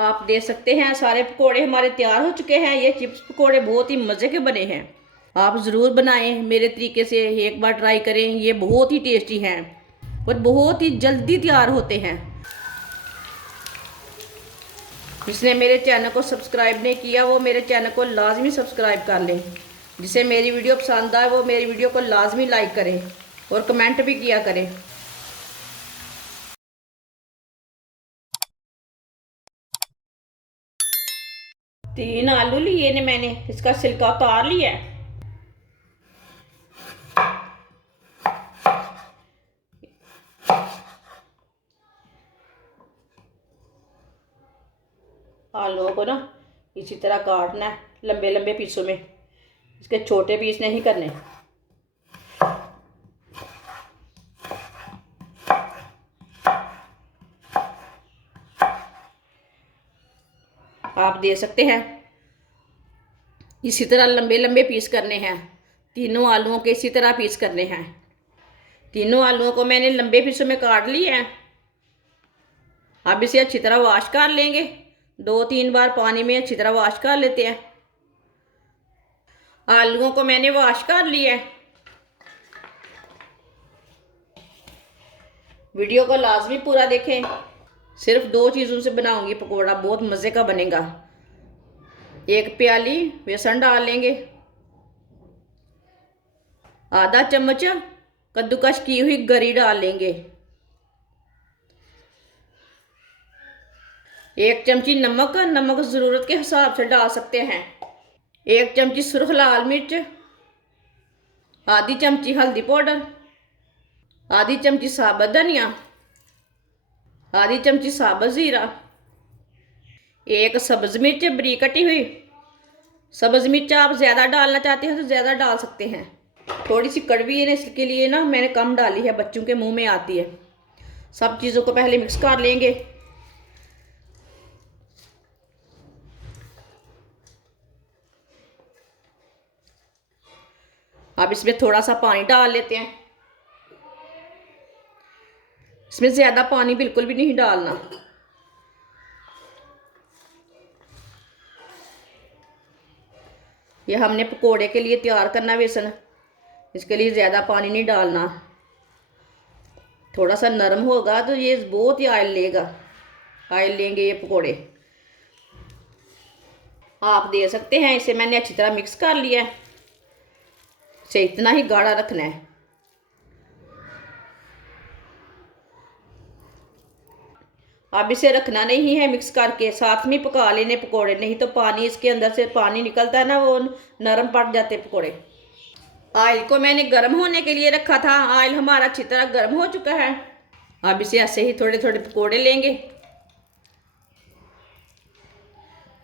आप देख सकते हैं सारे पकोड़े हमारे तैयार हो चुके हैं। ये चिप्स पकोड़े बहुत ही मज़े के बने हैं। आप ज़रूर बनाएं मेरे तरीके से, एक बार ट्राई करें। ये बहुत ही टेस्टी हैं और बहुत ही जल्दी तैयार होते हैं। जिसने मेरे चैनल को सब्सक्राइब नहीं किया वो मेरे चैनल को लाजमी सब्सक्राइब कर लें। जिसे मेरी वीडियो पसंद आए वो मेरी वीडियो को लाजमी लाइक करें और कमेंट भी किया करें। 3 आलू लिए ने मैंने, इसका छिलका उतार लिया है। आलूओं को ना इसी तरह काटना है, लंबे लंबे पीसों में। इसके छोटे पीस नहीं करने। आप देख सकते हैं इसी तरह लंबे लंबे पीस करने हैं। तीनों आलूओं के इसी तरह पीस करने हैं। तीनों आलूओं को मैंने लंबे पीसों में काट लिया है। अब इसे अच्छी तरह वॉश कर लेंगे। 2-3 बार पानी में अच्छी तरह वॉश कर लेते हैं। आलूओं को मैंने वॉश कर लिया है। वीडियो को लाजमी पूरा देखें। सिर्फ 2 चीज़ों से बनाऊंगी पकोड़ा, बहुत मज़े का बनेगा। 1 प्याली बेसन डाल लेंगे। आधा चम्मच कद्दूकस की हुई गरी डाल लेंगे। 1 चमची नमक, नमक ज़रूरत के हिसाब से डाल सकते हैं। 1 चमची सुर्ख लाल मिर्च, आधी चमची हल्दी पाउडर, आधी चमची साबुत धनिया, आधी चमची साबुत ज़ीरा, 1 सब्ज़ मिर्च बारीक कटी हुई। सब्ज़ मिर्च आप ज़्यादा डालना चाहते हैं तो ज़्यादा डाल सकते हैं। थोड़ी सी कड़वी है इसके लिए ना मैंने कम डाली है, बच्चों के मुंह में आती है। सब चीज़ों को पहले मिक्स कर लेंगे। अब इसमें थोड़ा सा पानी डाल लेते हैं। इसमें ज़्यादा पानी बिल्कुल भी नहीं डालना। ये हमने पकोड़े के लिए तैयार करना बेसन, इसके लिए ज़्यादा पानी नहीं डालना। थोड़ा सा नरम होगा तो ये बहुत ही ऑयल लेगा, ऑयल लेंगे ये पकोड़े। आप दे सकते हैं इसे मैंने अच्छी तरह मिक्स कर लिया है। इसे इतना ही गाढ़ा रखना है। अब इसे रखना नहीं है, मिक्स करके साथ में पका लेने पकोड़े, नहीं तो पानी इसके अंदर से पानी निकलता है ना, वो नरम पड़ जाते पकोड़े। ऑयल को मैंने गर्म होने के लिए रखा था। ऑयल हमारा अच्छी तरह गर्म हो चुका है। अब इसे ऐसे ही थोड़े थोड़े पकोड़े लेंगे,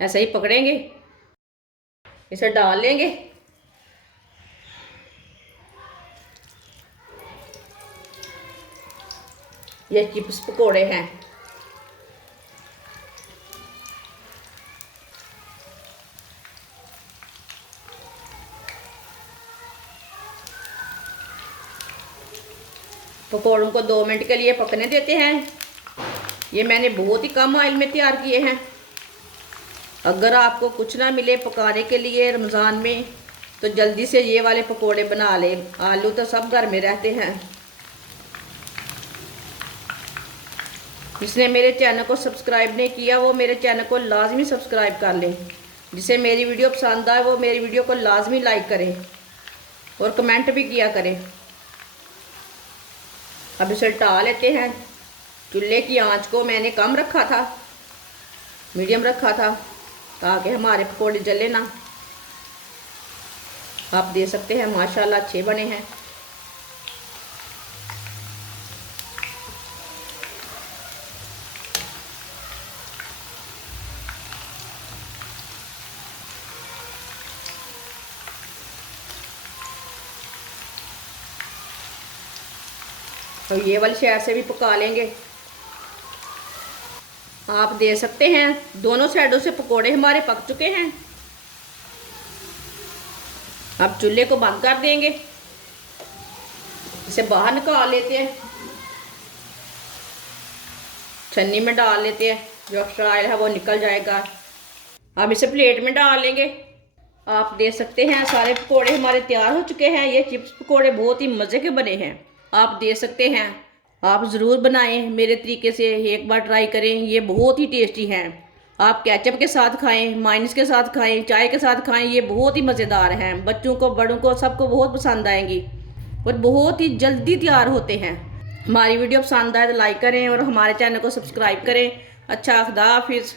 ऐसे ही पकड़ेंगे, इसे डाल लेंगे। ये चिप्स पकोड़े हैं। पकोड़ों को 2 मिनट के लिए पकने देते हैं। ये मैंने बहुत ही कम ऑयल में तैयार किए हैं। अगर आपको कुछ ना मिले पकाने के लिए रमज़ान में तो जल्दी से ये वाले पकोड़े बना लें। आलू तो सब घर में रहते हैं। जिसने मेरे चैनल को सब्सक्राइब नहीं किया वो मेरे चैनल को लाजमी सब्सक्राइब कर लें। जिसे मेरी वीडियो पसंद आए वो मेरी वीडियो को लाजमी लाइक करें और कमेंट भी किया करें। अब इसे उल्टा लेते हैं। चूल्हे की आंच को मैंने कम रखा था, मीडियम रखा था, ताकि हमारे पकोड़े जले ना। आप देख सकते हैं माशाल्लाह अच्छे बने हैं। तो ये वाली साइड से भी पका लेंगे। आप देख सकते हैं दोनों साइडों से पकोड़े हमारे पक चुके हैं। अब चूल्हे को बंद कर देंगे। इसे बाहर निकाल लेते हैं, छन्नी में डाल लेते हैं। जो एक्स्ट्रा ऑयल है वो निकल जाएगा। अब इसे प्लेट में डाल लेंगे। आप देख सकते हैं सारे पकोड़े हमारे तैयार हो चुके हैं। ये चिप्स पकोड़े बहुत ही मज़े के बने हैं, आप देख सकते हैं। आप ज़रूर बनाएं मेरे तरीके से, एक बार ट्राई करें, ये बहुत ही टेस्टी हैं। आप केचप के साथ खाएं, माइनस के साथ खाएं, चाय के साथ खाएं, ये बहुत ही मज़ेदार हैं। बच्चों को, बड़ों को, सबको बहुत पसंद आएंगी और बहुत ही जल्दी तैयार होते हैं। हमारी वीडियो पसंद आए तो लाइक करें और हमारे चैनल को सब्सक्राइब करें। अच्छा, खुदा हाफिज़।